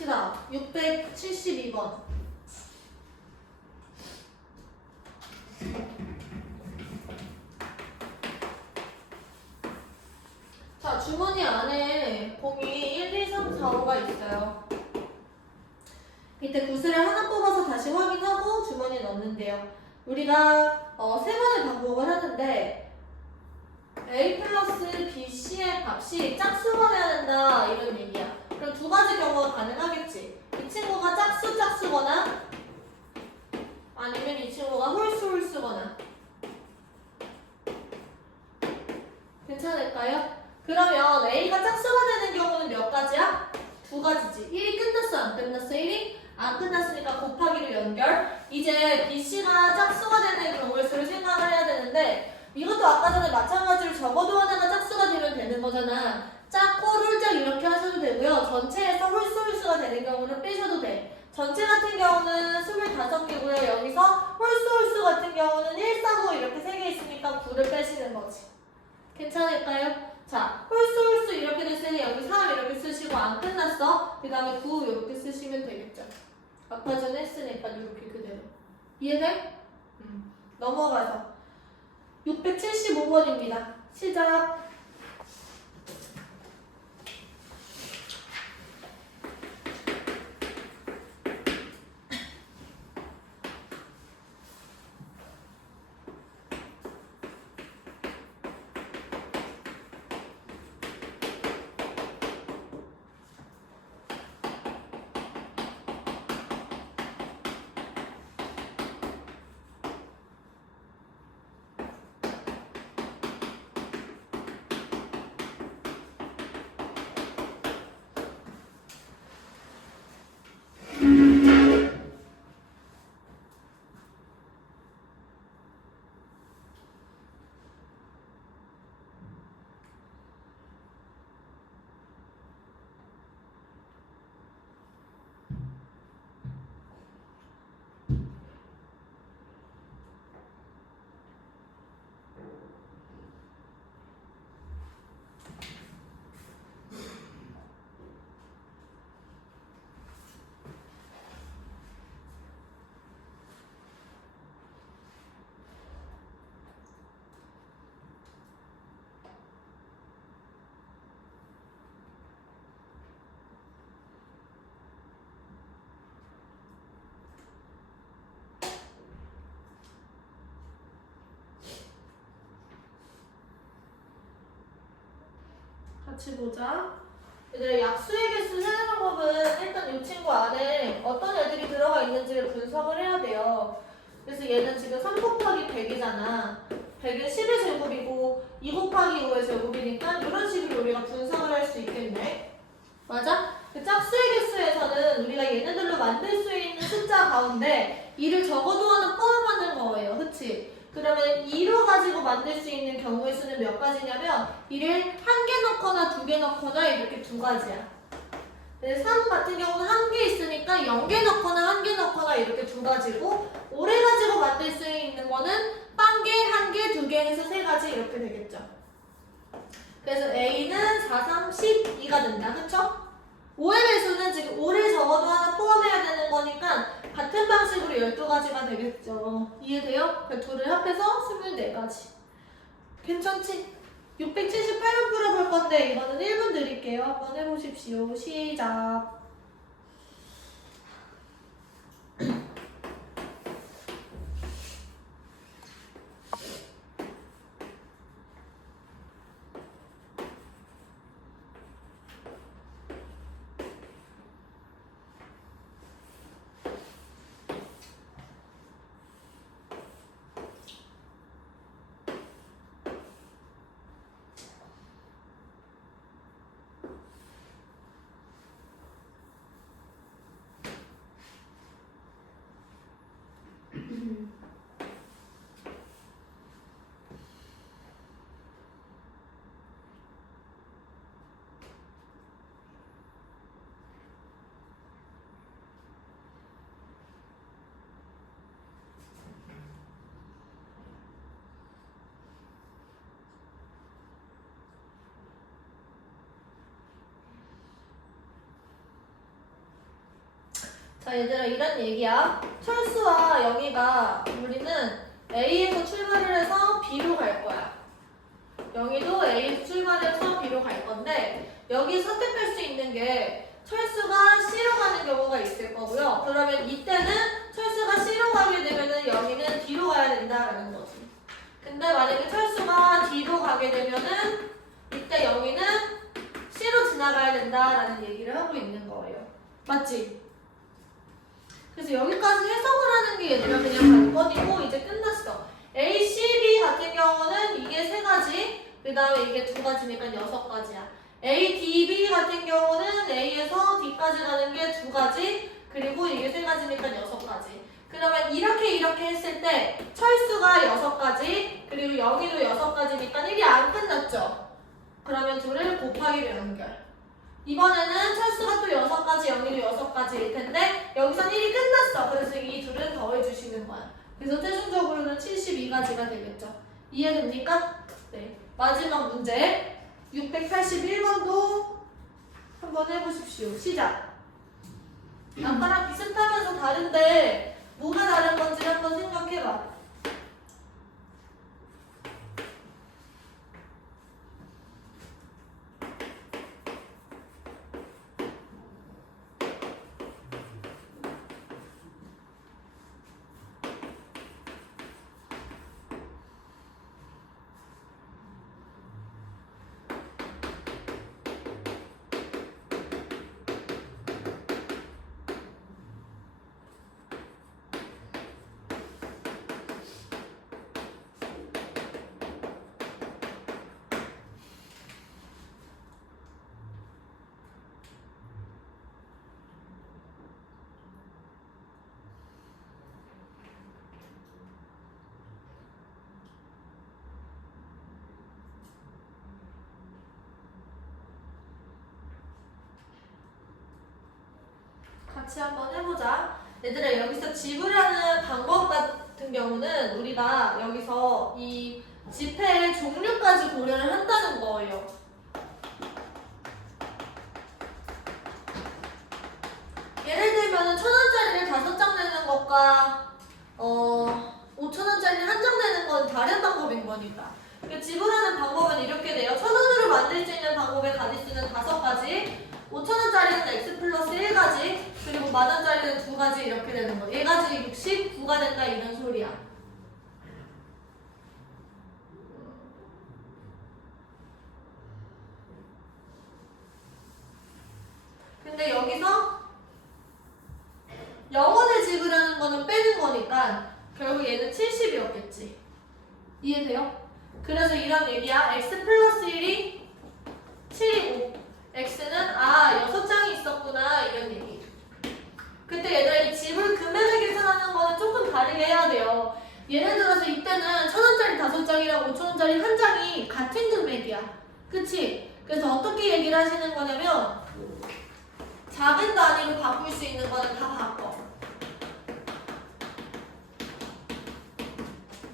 시다. 672번. 자, 주머니 안에 공이 1, 2, 3, 4, 5가 있어요. 이때 구슬을 하나 뽑아서 다시 확인하고 주머니에 넣는데요. 우리가 세 번의 반복을 하는데 A 플러스 BC의 값이 짝수가 돼야 된다 이런 얘기야. 그럼 두 가지 경우가 가능하겠지. 이 친구가 짝수거나 아니면 이 친구가 홀수거나. 괜찮을까요? 그러면 A가 짝수가 되는 경우는 몇 가지야? 두 가지지. 1이 끝났어 안 끝났어? 1이 안 끝났으니까 곱하기로 연결. 이제 BC가 짝수가 되는 경우의 수를 생각을 해야 되는데 이것도 아까 전에 마찬가지로 적어도 하나가 짝수가 되면 되는 거잖아. 짝고 홀짝 이렇게 하셔도 되고요. 전체에서 홀수가 되는 경우는 빼셔도 돼. 전체 같은 경우는 25개고요. 여기서 홀수 같은 경우는 1, 4, 9 이렇게 3개 있으니까 9를 빼시는 거지. 괜찮을까요? 자, 홀수 이렇게 됐으니 여기 3 이렇게 쓰시고 안 끝났어. 그 다음에 9 이렇게 쓰시면 되겠죠. 아까 전에 했으니까 이렇게 그대로. 이해돼? 넘어가서 675번입니다. 시작. 같이 보자. 얘들아, 약수의 개수 세는 방법은 일단 이 친구 안에 어떤 애들이 들어가 있는지를 분석을 해야 돼요. 그래서 얘는 지금 3 곱하기 100이잖아. 100은 10의 제곱이고 2 곱하기 5의 제곱이니까 이런 식으로 우리가 분석을 할 수 있겠네. 맞아? 그 짝수의 개수에서는 우리가 얘네들로 만들 수 있는 숫자 가운데 2를 적어도 하나 포함하는 거예요. 그치? 그러면 2로 가지고 만들 수 있는 경우의 수는 몇 가지냐면 2를 1개 넣거나 2개 넣거나 이렇게 두 가지야. 3 같은 경우는 1개 있으니까 0개 넣거나 1개 넣거나 이렇게 두 가지고 5를 가지고 만들 수 있는 거는 1개, 1개, 2개 해서 세 가지 이렇게 되겠죠. 그래서 A는 4, 3, 12가 된다. 그쵸? 5의 배수는 지금 5를 적어도 하나 포함해야 되는 거니까 같은 방식으로 12가지가 되겠죠. 이해돼요? 그 둘을 합해서 24가지. 괜찮지? 678번 풀어볼 건데 이거는 1분 드릴게요. 한번 해보십시오. 시작. 자, 얘들아, 이런 얘기야. 철수와 영희가 우리는 A에서 출발을 해서 B로 갈 거야. 영희도 A에서 출발해서 B로 갈 건데 여기 선택할 수 있는 게 철수가 C로 가는 경우가 있을 거고요. 그러면 이때는 철수가 C로 가게 되면은 영희는 D로 가야 된다라는 거지. 근데 만약에 철수가 D로 가게 되면은 이때 영희는 C로 지나가야 된다라는 얘기를 하고 있는 거예요. 맞지? 그래서 여기까지 해석을 하는 게 얘들아 그냥 관건이고 이제 끝났어. A, C, B 같은 경우는 이게 3가지, 그 다음에 이게 2가지니까 6가지야. A, D, B 같은 경우는 A에서 D까지 가는 게 2가지, 그리고 이게 3가지니까 6가지. 그러면 이렇게 했을 때 철수가 6가지, 그리고 영희도 6가지니까 1이 안 끝났죠? 그러면 둘을 곱하기로 연결. 이번에는 철수가 또 6가지, 영희도 6가지일 텐데 여기선 1이 끝났어. 그래서 이 둘은 더해주시는 거야. 그래서 최종적으로는 72가지가 되겠죠. 이해됩니까? 네. 마지막 문제 681번도 한번 해보십시오. 시작. 아까랑 비슷하면서 다른데 뭐가 다른 건지 한번 생각해봐. 같이 한번 해보자. 얘들아, 여기서 지불하는 방법 같은 경우는 우리가 여기서 이 지폐의 종류까지 고려를 한다는 거예요. 예를 들면 1,000원짜리를 5장 내는 것과 5,000원짜리 1장 내는 건 다른 방법인 거니까. 지불하는 방법은 이렇게 돼요. 1,000원으로 만들 수 있는 방법의 가지수는 5가지, 5,000원짜리는 x 플러스 1가지, 그리고 10,000원짜리는 2가지 이렇게 되는 거. 얘가지고 69가 된다 이런 소리야. 근데 여기서 영원을 지불하는 거는 빼는 거니까 결국 얘는 70이었겠지. 이해돼요? 그래서 이런 얘기야. x 플러스 1이 7이고 x는 6장이 있었구나 이런 얘기. 근데 얘들아 이 지불 금액을 계산하는 거는 조금 다르게 해야 돼요. 예를 들어서 이때는 1,000원짜리 5장이랑 5,000원짜리 1장이 같은 금액이야. 그치? 그래서 어떻게 얘기를 하시는 거냐면 작은 단위로 바꿀 수 있는 거는 다 바꿔.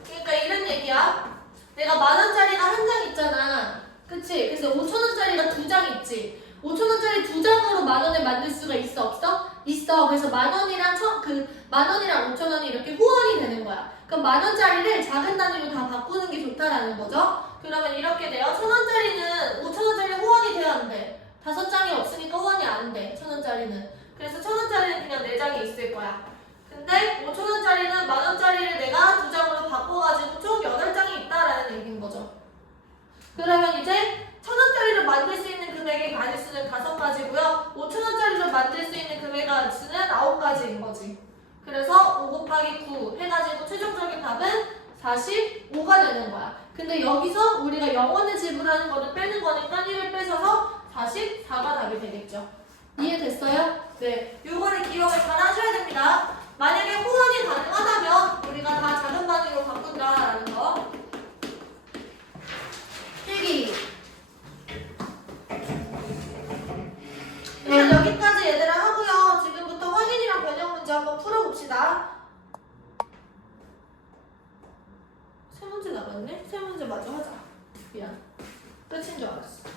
그러니까 이런 얘기야. 내가 10,000원짜리가 1장 있잖아. 그치? 그래서 5,000원짜리가 2장 있지. 5,000원짜리 2장으로 10,000원을 만들 수가 있어? 없어? 있어. 그래서 10,000원이랑 10,000원이랑 5,000원이 이렇게 후원이 되는 거야. 그럼 10,000원짜리를 작은 단위로 다 바꾸는 게 좋다라는 거죠. 그러면 이렇게 돼요. 1,000원짜리는 5,000원짜리 후원이 돼야 안 돼. 5장이 없으니까 후원이 안 돼. 1,000원짜리는. 그래서 1,000원짜리는 그냥 4장이 있을 거야. 근데 5,000원짜리는 10,000원짜리를 내가 2장으로 바꿔가지고 총 8장이 있다라는 얘기인 거죠. 그러면 이제 1,000원짜리로 만들 수 있는 금액의 가지수는 5가지고요. 5,000원짜리로 만들 수 있는 금액의 가지수는 9가지인 거지. 그래서 5 곱하기 9 해가지고 최종적인 답은 45가 되는 거야. 근데 여기서 우리가 영원을 지불하는 거를 빼는 거니까 1을 빼셔서 44가 답이 되겠죠. 이해됐어요? 네. 요거를 기억을 잘 하셔야 됩니다. 만약에 후원이 가능하다면 우리가 다 작은 단위로 바꾼다라는 거. 필기. 일단 여기까지 얘들아 하고요. 지금부터 확인이랑 변형 문제 한번 풀어봅시다. 세 문제 남았네? 세 문제 마저 하자. 미안. 끝인 줄 알았어.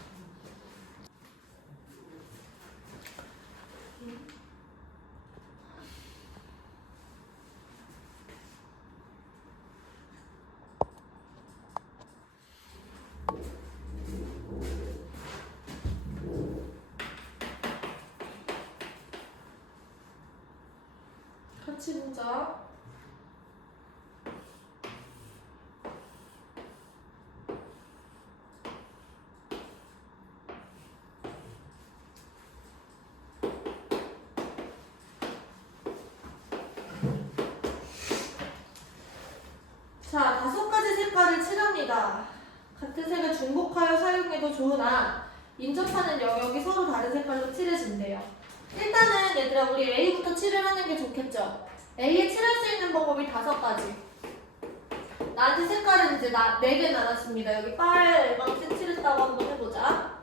같이 보자. 자, 5가지 색깔을 칠합니다. 같은 색을 중복하여 사용해도 좋으나 인접하는 영역이 서로 다른 색깔로 칠해진대요. 일단은 얘들아 우리 A부터 칠을 하는 게 좋겠죠? A에 칠할 수 있는 방법이 5가지. 나한테 색깔은 이제 4개 나눴습니다. 여기 빨강색 칠했다고 한번 해보자.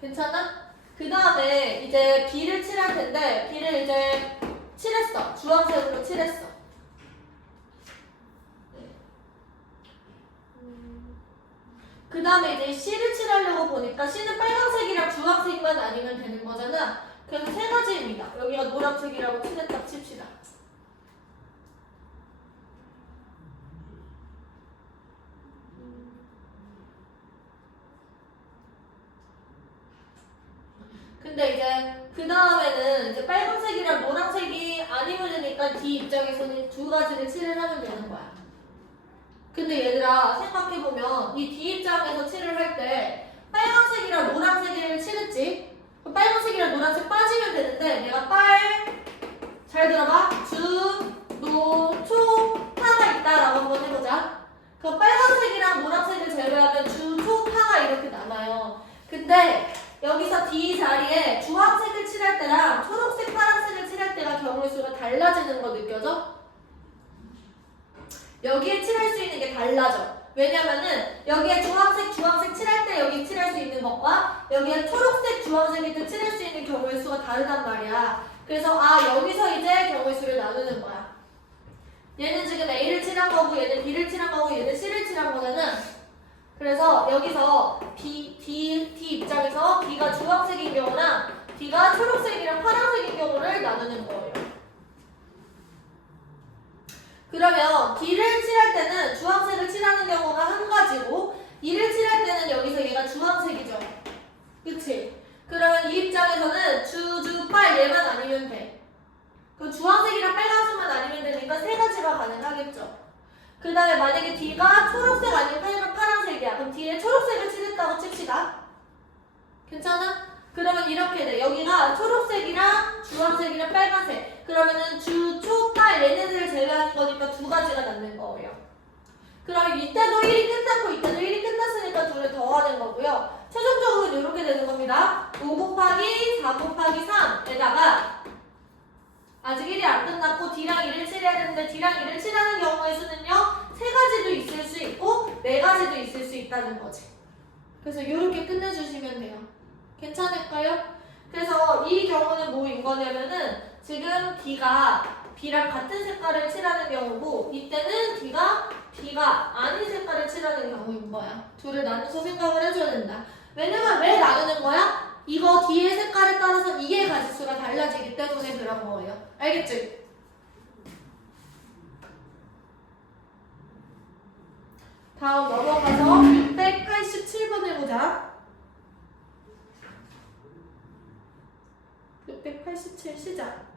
괜찮아? 그 다음에 이제 B를 칠할 텐데 B를 이제 칠했어. 주황색으로 칠했어. 그 다음에 이제 C를 칠하려고 보니까 C는 빨간색이랑 주황색만 아니면 되는 거잖아. 그래서 3가지입니다. 여기가 노란색이라고 칠했다 칩시다. 근데 이제 그 다음에는 이제 빨간색이랑 노란색이 아니면 되니까 D 입장에서는 2가지를 칠을 하면 되는 거야. 근데 얘들아 생각해보면 이 D 입장에서 칠을 할 때 빨간색이랑 노란색을 칠했지? 그럼 빨간색이랑 노란색 빠지면 되는데 내가 잘 들어봐. 주, 노, 초, 파가 있다라고 한번 해보자. 그럼 빨간색이랑 노란색을 제외하면 주, 초, 파가 이렇게 남아요. 근데 여기서 D 자리에 주황색을 칠할 때랑 초록색, 파란색을 칠할 때가 경우의 수가 달라지는 거 느껴져? 여기에 칠할 수 있는 게 달라져. 왜냐면은 여기에 주황색 칠할 때 여기 칠할 수 있는 것과 여기에 초록색, 주황색일 때 칠할 수 있는 경우의 수가 다르단 말이야. 그래서 여기서 이제 경우의 수를 나누는 거야. 얘는 지금 A를 칠한 거고 얘는 B를 칠한 거고 얘는 C를 칠한 거잖아. 그래서 여기서 D 입장에서 B가 주황색인 경우랑 D가 초록색이랑 파란색인 경우를 나누는 거예요. 그러면 D를 칠할 때는 주황색을 칠하는 경우가 한 가지고 E를 칠할 때는 여기서 얘가 주황색이죠. 그치? 그러면 이 입장에서는 빨 얘만 아니면 돼. 그럼 주황색이랑 빨간색만 아니면 되니까 3가지가 가능하겠죠. 그 다음에 만약에 D가 초록색 아니면 파란색이야. 그럼 D에 초록색을 칠했다고 칩시다. 괜찮아? 그러면 이렇게 돼. 여기가 초록색이랑 주황색이랑 빨간색. 그러면은 주, 초, 빨 얘네들을 제외하는 거니까 2가지가 남는 거예요. 그럼 이때도 1이 끝났고 이때도 1이 끝났으니까 2를 더하는 거고요. 최종적으로 이렇게 되는 겁니다. 5 곱하기 4 곱하기 3에다가 아직 1이 안 끝났고 D랑 1을 칠해야 되는데 D랑 1을 칠하는 경우의 수는요 3가지도 있을 수 있고 4가지도 있을 수 있다는 거지. 그래서 이렇게 끝내주시면 돼요. 괜찮을까요? 그래서 이 경우는 뭐인 거냐면은 지금 D가 B랑 같은 색깔을 칠하는 경우고 이때는 D가 B가 아닌 색깔을 칠하는 경우인 거야. 둘을 나눠서 생각을 해줘야 된다. 왜냐면 왜 나누는 거야? 이거 D의 색깔에 따라서 이의 가지수가 달라지기 때문에 그런 거예요. 알겠지? 다음 넘어가서 687번 해보자. 687 시작.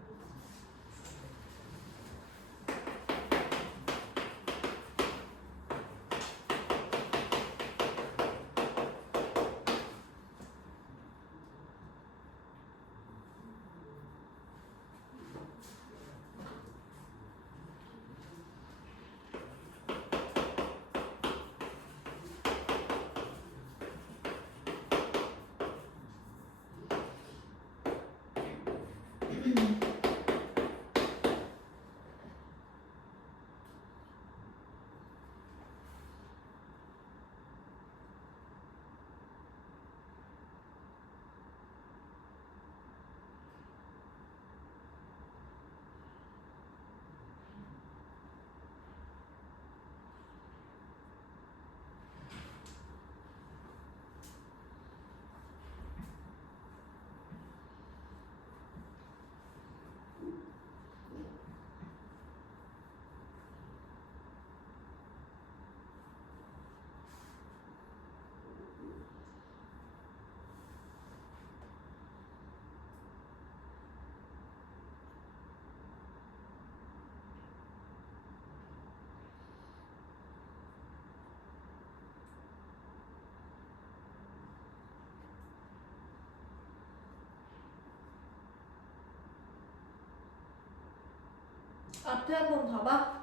앞에 한번 봐봐.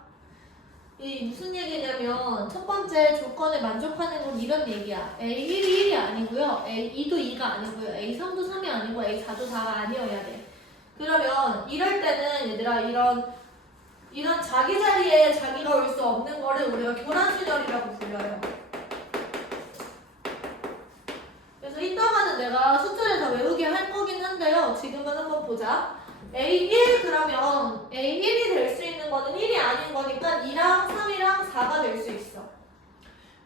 이 무슨 얘기냐면 첫 번째 조건에 만족하는 건 이런 얘기야. A1이 1이 아니고요. A2도 2가 아니고요. A3도 3이 아니고 A4도 4가 아니어야 돼. 그러면 이럴 때는 얘들아 이런 자기 자리에 자기가 올 수 없는 거를 우리가 교란순열이라고 불러요. 그래서 이따가는 내가 숫자를 다 외우게 할 거긴 한데요. 지금은 한번 보자. A1 그러면 A1이 될 수 있는 거는 1이 아닌 거니까 2랑 3이랑 4가 될 수 있어.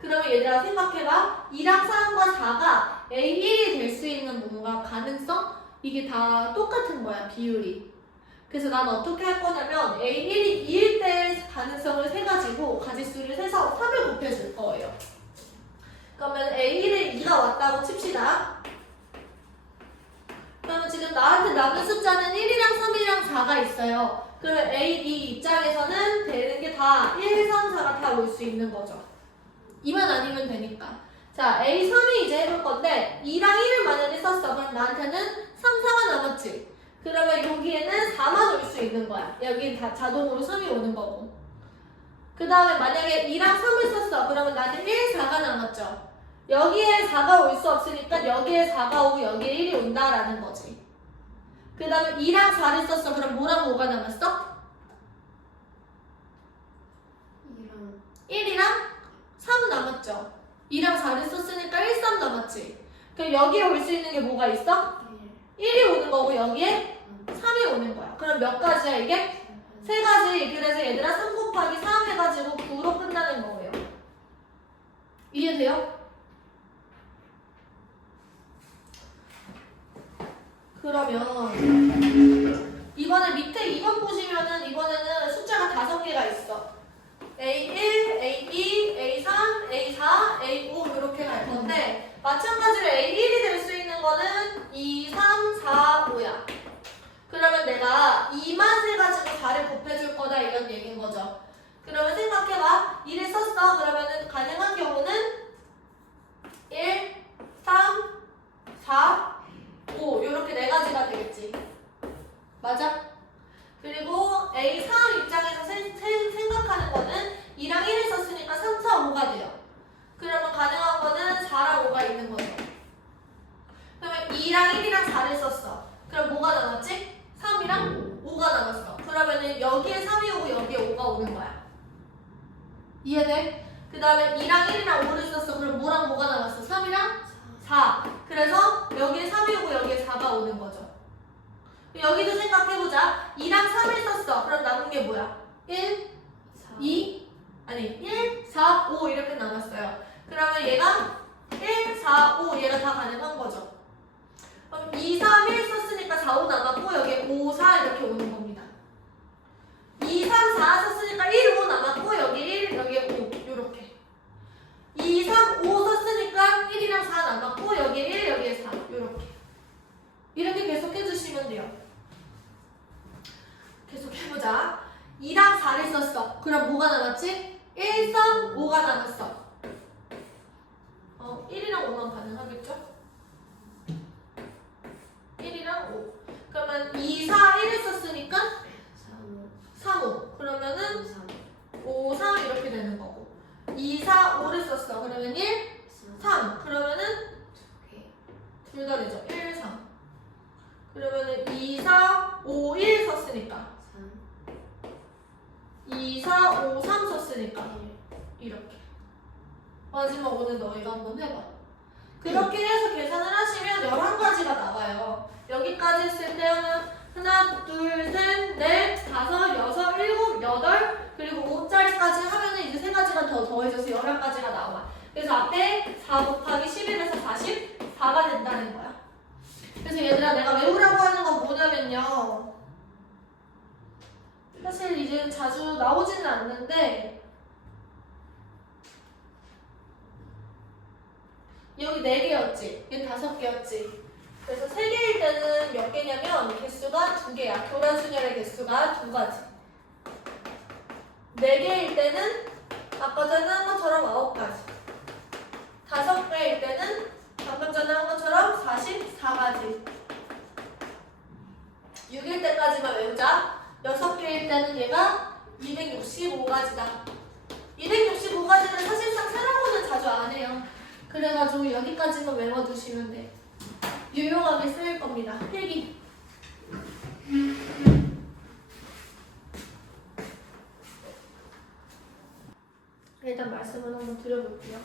그러면 얘들아 생각해봐. 2랑 3과 4가 A1이 될 수 있는 뭔가 가능성? 이게 다 똑같은 거야, 비율이. 그래서 난 어떻게 할 거냐면 A1이 2일 때의 가능성을 세가지고 가지수를 세서 3을 곱해줄 거예요. 그러면 A1에 2가 왔다고 칩시다. 그러면 지금 나한테 남은 숫자는 1이랑 3이랑 4가 있어요. 그러면 A2 입장에서는 되는 게 다 1, 3, 4가 다 올 수 있는 거죠. 2만 아니면 되니까. 자, A3이 이제 해볼 건데 2랑 1을 만약에 썼어. 그럼 나한테는 3, 4가 남았지. 그러면 여기에는 4만 올 수 있는 거야. 여기는 다 자동으로 3이 오는 거고. 그 다음에 만약에 2랑 3을 썼어. 그러면 나한테 1, 4가 남았죠. 여기에 4가 올 수 없으니까 여기에 4가 오고 여기에 1이 온다라는 거지. 그 다음에 2랑 4를 썼어. 그럼 뭐랑 뭐가 남았어? 1이랑 3 남았죠. 2랑 4를 썼으니까 1, 3 남았지. 그럼 여기에 올 수 있는 게 뭐가 있어? 1이 오는 거고 여기에 3이 오는 거야. 그럼 몇 가지야 이게? 3가지. 그래서 얘들아 3 곱하기 3 해가지고 9로 끝나는 거예요. 이해돼요? 그러면 이번에 밑에 2번 보시면은 이번에는 숫자가 5개가 있어. A1, A2, A3, A4, A5 이렇게 갈 건데 마찬가지로 A1이 될 수 있는 거는 2, 3, 4, 5야. 그러면 내가 2만 세가지고 4를 곱해줄 거다 이런 얘기인 거죠. 그러면 생각해봐. 2를 썼어. 그러면은 가능한 경우는 1, 3, 4, 5 이렇게 4가지가 되겠지. 맞아? 그리고 A3 입장에서 생각하는 거는 2랑 1을 썼으니까 3, 4, 5가 돼요. 그러면 가능한 거는 4랑 5가 있는 거죠. 그러면 2랑 1이랑 4를 썼어. 그럼 뭐가 남았지? 3이랑 5가 남았어. 그러면은 여기에 3이 오고 여기에 5가 오는 거야. 이해돼? 그 다음에 2랑 1이랑 5를 썼어. 그럼 뭐랑 뭐가 남았어? 3이랑 4. 그래서 여기에 3이 오고 여기에 4가 오는 거죠. 여기도 생각해보자. 2랑 3을 썼어. 그럼 남은 게 뭐야? 1, 2, 1, 4, 5 이렇게 남았어요. 그러면 얘가 1, 4, 5 얘가 다 가능한 거죠. 그럼 2, 3, 1 썼으니까 4, 5 남았고 여기에 5, 4 이렇게 오는 겁니다. 2, 3, 4 썼으니까 1, 5 남았고 여기에 1, 여기에 5 이렇게. 2, 3, 5 썼으니까 1이랑 4 남았고 여기에 1, 여기에 4 이렇게. 이렇게 계속 해주시면 돼요. 계속 해보자. 2랑 4를 썼어. 그럼 뭐가 남았지? 1, 3, 5가 남았어. 1이랑 5만 가능하겠죠? 1이랑 5. 그러면 2, 4, 1을 썼으니까 3, 5. 그러면은 5, 3 이렇게 되는 거고. 2, 4, 5를 썼어. 그러면 1, 3. 그러면은 둘 다 되죠. 1, 3. 그러면은 2, 4, 5, 1 썼으니까 2, 4, 5, 3 썼으니까 이렇게. 마지막 오늘 너희가 한번 해봐. 그렇게 해서 계산을 하시면 11가지가 나와요. 여기까지 했을 때 하나, 둘, 셋, 넷, 다섯, 여섯, 일곱, 여덟 그리고 5짜리까지 하면은 이제 3가지가 더 더해져서 11가지가 나와. 그래서 앞에 4 곱하기 11에서 44가 된다는 거야. 그래서 얘들아 내가 외우라고 하는 건 뭐냐면요. 사실 이제 자주 나오지는 않는데 여기 4개였지. 얘는 5개였지. 그래서 3개일 때는 몇 개냐면 개수가 2개야. 교란순열의 개수가 2가지. 4개일 때는 아까 전에 한 것처럼 9가지. 5개일 때는 방금 전에 한 것처럼 44가지. 6일 때까지만 외우자. 6개일 때는 얘가 265가지다. 265가지는 사실상 세라고는 자주 안 해요. 그래가지고 여기까지만 외워두시면 돼. 유용하게 쓰일 겁니다. 필기. 일단 말씀을 한번 드려볼게요.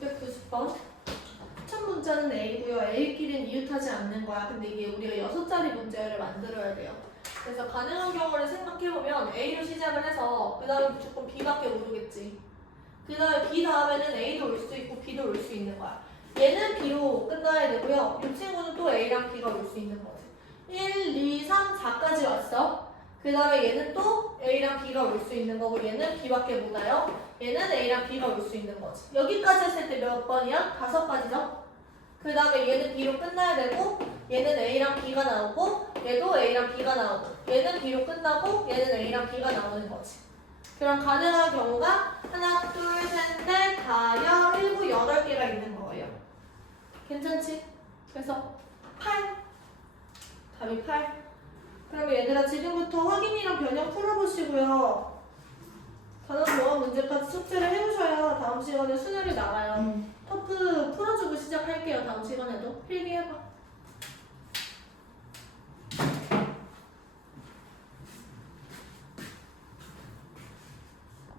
690번. 첫 문자는 A고요. A끼리는 이웃하지 않는 거야. 근데 이게 우리가 6자리 문제를 만들어야 돼요. 그래서 가능한 경우를 생각해보면 A로 시작을 해서 그 다음에 무조건 B밖에 모르겠지. 그 다음에 B 다음에는 A도 올 수 있고 B도 올 수 있는 거야. 얘는 B로 끝나야 되고요. 이 친구는 또 A랑 B가 올 수 있는 거지. 1, 2, 3, 4까지 왔어. 그 다음에 얘는 또 A랑 B가 올 수 있는 거고 얘는 B밖에 못 와요. 얘는 A랑 B가 올 수 있는 거지. 여기까지 했을 때 몇 번이야? 5가지죠? 그 다음에 얘는 B로 끝나야 되고 얘는 A랑 B가 나오고 얘도 A랑 B가 나오고 얘는 B로 끝나고 얘는 A랑 B가 나오는 거지. 그럼 가능한 경우가 하나, 둘, 셋, 넷, 다, 7, 8개가 있는 거예요. 괜찮지? 그래서 8. 답이 8. 그럼 얘들아 지금부터 확인이랑 변형 풀어보시고요. 단원 모아 문제까지 숙제를 해주셔야 다음 시간에 수능이 나가요. 터프 풀어주고 시작할게요. 다음 시간에도 필기해봐.